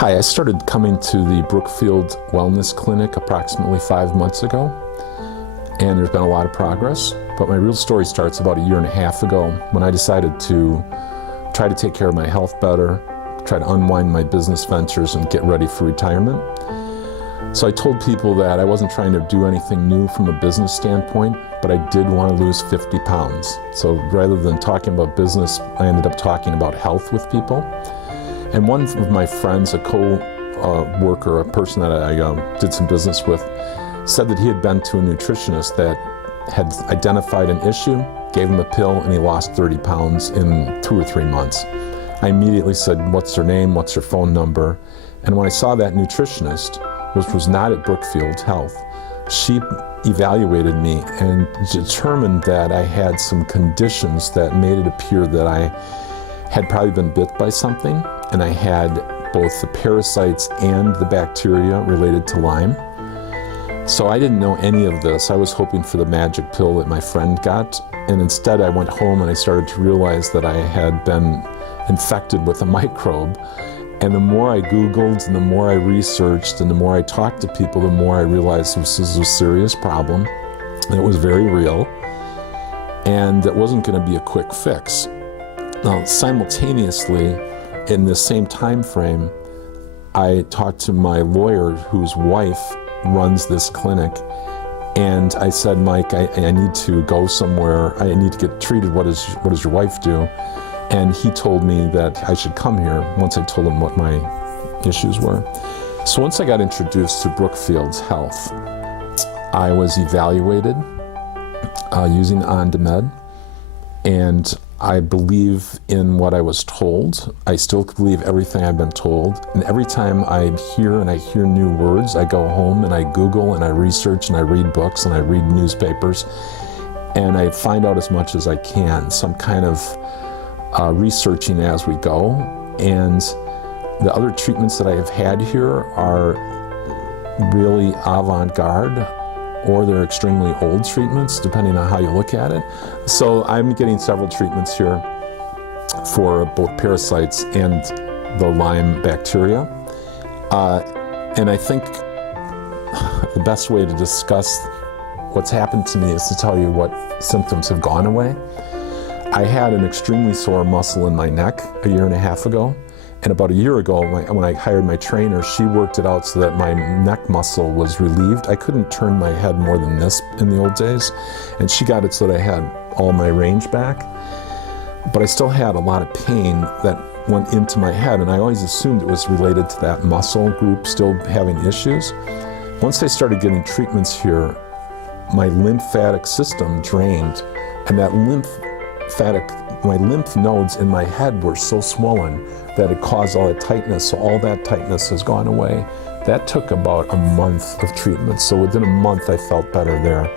Hi, I started coming to the Brookfield Wellness Clinic approximately 5 months ago, and there's been a lot of progress. But my real story starts about 1.5 years ago when I decided to try to take care of my health better, try to unwind my business ventures and get ready for retirement. So I told people that I wasn't trying to do anything new from a business standpoint, but I did want to lose 50 pounds. So rather than talking about business, I ended up talking about health with people. And one of my friends, a co-worker, a person that I did some business with, said that he had been to a nutritionist that had identified an issue, gave him a pill, and he lost 30 pounds in 2 or 3 months. I immediately said, what's their name, what's their phone number? And when I saw that nutritionist, which was not at Brookfield Health, she evaluated me and determined that I had some conditions that made it appear that I had probably been bit by something, and I had both the parasites and the bacteria related to Lyme. So I didn't know any of this. I was hoping for the magic pill that my friend got, and instead I went home and I started to realize that I had been infected with a microbe. And the more I Googled and the more I researched and the more I talked to people, the more I realized this is a serious problem. It was very real, and it wasn't going to be a quick fix. Now, simultaneously, in the same time frame, I talked to my lawyer whose wife runs this clinic, and I said, Mike, I need to go somewhere. I need to get treated. What does your wife do? And he told me that I should come here once I told him what my issues were. So once I got introduced to Brookfield Health, I was evaluated using Ondamed, and I believe in what I was told. I still believe everything I've been told. And every time I hear new words, I go home and I Google and I research and I read books and I read newspapers, and I find out as much as I can. So I'm kind of researching as we go, and the other treatments that I have had here are really avant-garde, or they're extremely old treatments, depending on how you look at it. So I'm getting several treatments here for both parasites and the Lyme bacteria. And I think the best way to discuss what's happened to me is to tell you what symptoms have gone away. I had an extremely sore muscle in my neck 1.5 years ago, and about 1 year ago, when I hired my trainer, she worked it out so that my neck muscle was relieved. I couldn't turn my head more than this in the old days, and she got it so that I had all my range back. But I still had a lot of pain that went into my head, and I always assumed it was related to that muscle group still having issues. Once I started getting treatments here, my lymphatic system drained, and that my lymph nodes in my head were so swollen that it caused all that tightness. So all that tightness has gone away. That took about a month of treatment. So within a month, I felt better there.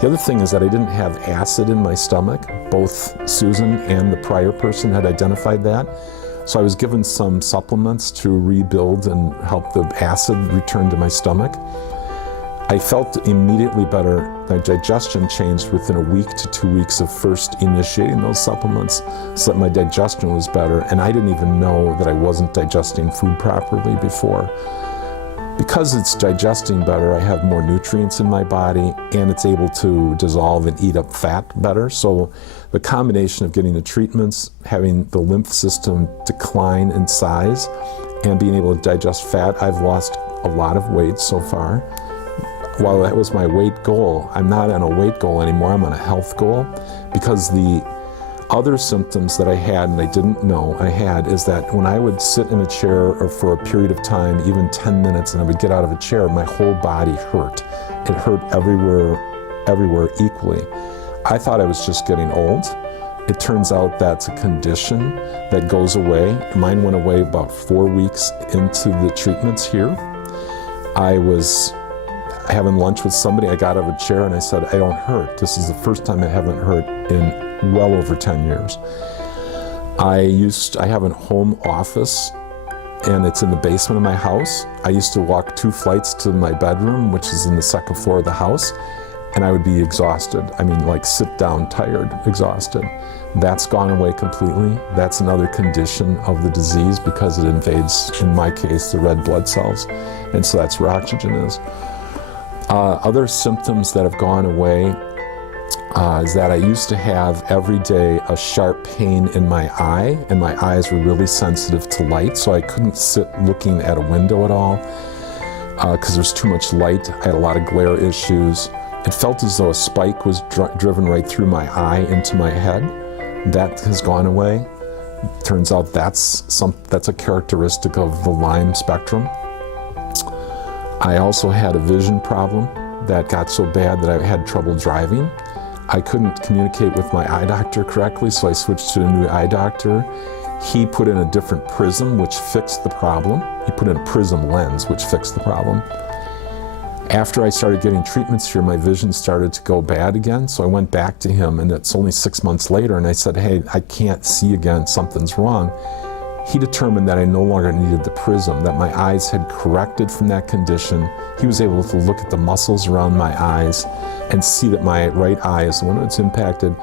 The other thing is that I didn't have acid in my stomach. Both Susan and the prior person had identified that. So I was given some supplements to rebuild and help the acid return to my stomach. I felt immediately better. My digestion changed within 1 week to 2 weeks of first initiating those supplements, so that my digestion was better, and I didn't even know that I wasn't digesting food properly before. Because it's digesting better, I have more nutrients in my body, and it's able to dissolve and eat up fat better. So the combination of getting the treatments, having the lymph system decline in size, and being able to digest fat, I've lost a lot of weight so far. While that was my weight goal, I'm not on a weight goal anymore, I'm on a health goal, because the other symptoms that I had and I didn't know I had is that when I would sit in a chair or for a period of time, even 10 minutes, and I would get out of a chair, my whole body hurt. It hurt everywhere equally. I thought I was just getting old. It turns out that's a condition that goes away. Mine went away about 4 weeks into the treatments here. I was having lunch with somebody, I got out of a chair and I said, I don't hurt. This is the first time I haven't hurt in well over 10 years. I have a home office, and it's in the basement of my house. I used to walk 2 flights to my bedroom, which is in the second floor of the house, and I would be exhausted. I mean, like sit down, tired, exhausted. That's gone away completely. That's another condition of the disease because it invades, in my case, the red blood cells. And so that's where oxygen is. Other symptoms that have gone away is that I used to have every day a sharp pain in my eye, and my eyes were really sensitive to light, so I couldn't sit looking at a window at all because there's too much light. I had a lot of glare issues. It felt as though a spike was driven right through my eye into my head. That has gone away. Turns out that's a characteristic of the Lyme spectrum. I also had a vision problem that got so bad that I had trouble driving. I couldn't communicate with my eye doctor correctly, so I switched to a new eye doctor. He put in a different prism, which fixed the problem. He put in a prism lens, which fixed the problem. After I started getting treatments here, my vision started to go bad again, so I went back to him, and it's only 6 months later, and I said, hey, I can't see again, something's wrong. He determined that I no longer needed the prism, that my eyes had corrected from that condition. He was able to look at the muscles around my eyes and see that my right eye is the one that's impacted.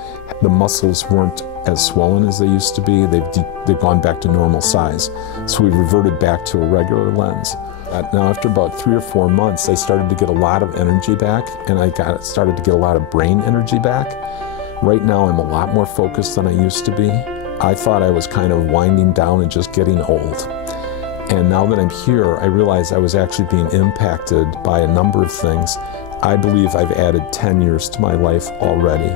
The muscles weren't as swollen as they used to be. They've gone back to normal size. So we reverted back to a regular lens. Now after about 3 or 4 months, I started to get a lot of energy back, and I started to get a lot of brain energy back. Right now I'm a lot more focused than I used to be. I thought I was kind of winding down and just getting old. And now that I'm here, I realize I was actually being impacted by a number of things. I believe I've added 10 years to my life already.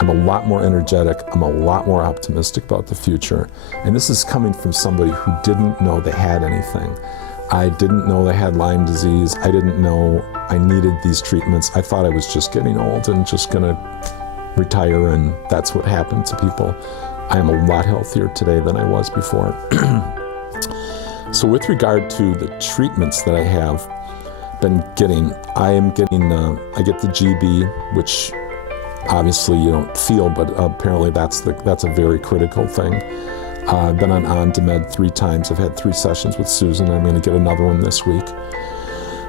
I'm a lot more energetic. I'm a lot more optimistic about the future. And this is coming from somebody who didn't know they had anything. I didn't know they had Lyme disease. I didn't know I needed these treatments. I thought I was just getting old and just gonna retire, and that's what happened to people. I am a lot healthier today than I was before. So with regard to the treatments that I have been getting, I get the GB, which obviously you don't feel, but apparently that's a very critical thing. I've been on Ondamed 3 times. I've had 3 sessions with Susan. I'm going to get another one this week,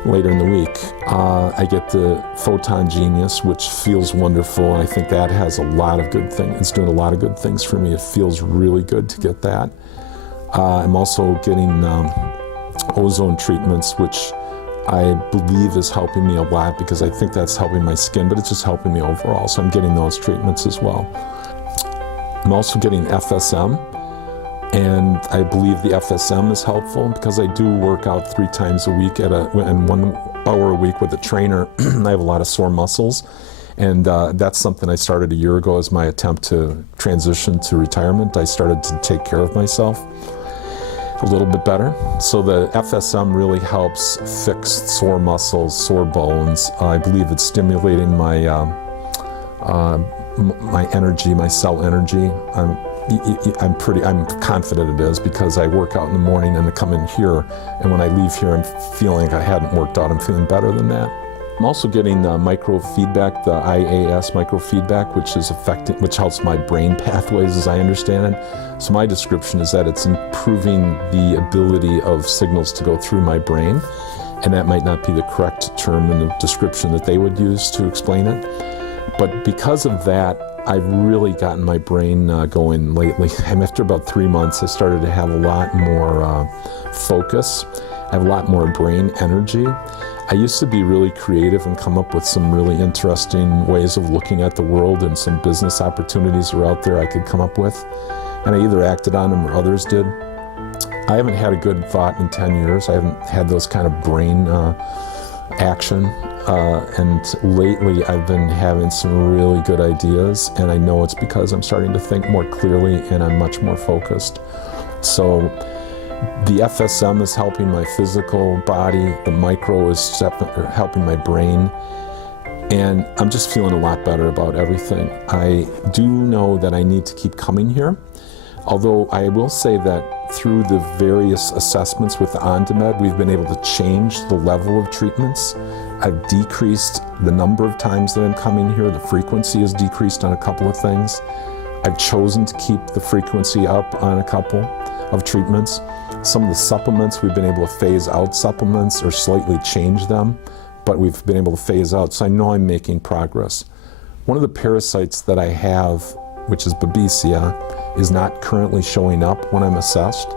later in the week. I get the Photon Genius, which feels wonderful, and I think that has a lot of good things. It's doing a lot of good things for me. It feels really good to get that. I'm also getting ozone treatments, which I believe is helping me a lot because I think that's helping my skin, but it's just helping me overall. So I'm getting those treatments as well. I'm also getting FSM, and I believe the FSM is helpful because I do work out 3 times a week and 1 hour a week with a trainer. I have a lot of sore muscles, and that's something I started a year ago as my attempt to transition to retirement. I started to take care of myself a little bit better. So the FSM really helps fix sore muscles, sore bones. I believe it's stimulating my my energy, my cell energy. I'm confident it is because I work out in the morning and I come in here, and when I leave here I'm feeling like I hadn't worked out. I'm feeling better than that. I'm also getting microfeedback, the IASIS microfeedback, which helps my brain pathways as I understand it. So my description is that it's improving the ability of signals to go through my brain, and that might not be the correct term in the description that they would use to explain it. But because of that, I've really gotten my brain going lately. And after about 3 months, I started to have a lot more focus. I have a lot more brain energy. I used to be really creative and come up with some really interesting ways of looking at the world, and some business opportunities are out there I could come up with. And I either acted on them or others did. I haven't had a good thought in 10 years. I haven't had those kind of brain action. And lately I've been having some really good ideas, and I know it's because I'm starting to think more clearly and I'm much more focused. So the FSM is helping my physical body, the micro is helping my brain, and I'm just feeling a lot better about everything. I do know that I need to keep coming here, although I will say that through the various assessments with the Ondamed, we've been able to change the level of treatments. I've decreased the number of times that I'm coming here. The frequency has decreased on a couple of things. I've chosen to keep the frequency up on a couple of treatments. Some of the supplements, we've been able to phase out supplements or slightly change them but we've been able to phase out, so I know I'm making progress. One of the parasites that I have, which is Babesia, is not currently showing up when I'm assessed,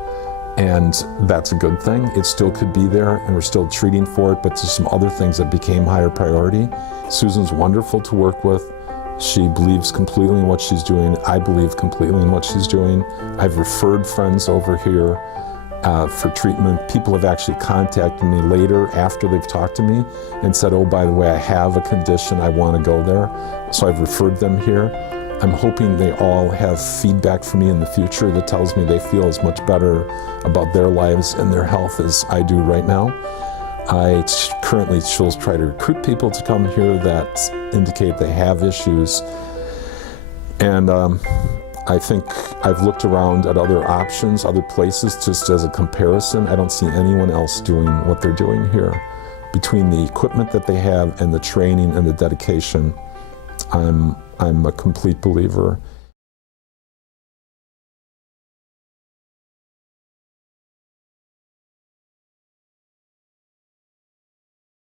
and that's a good thing. It still could be there, and we're still treating for it, but there's some other things that became higher priority. Susan's wonderful to work with. She believes completely in what she's doing. I believe completely in what she's doing. I've referred friends over here for treatment. People have actually contacted me later after they've talked to me and said, oh, by the way, I have a condition, I want to go there. So I've referred them here. I'm hoping they all have feedback from me in the future that tells me they feel as much better about their lives and their health as I do right now. I currently still try to recruit people to come here that indicate they have issues. And I think I've looked around at other options, other places, just as a comparison. I don't see anyone else doing what they're doing here. Between the equipment that they have and the training and the dedication, I'm a complete believer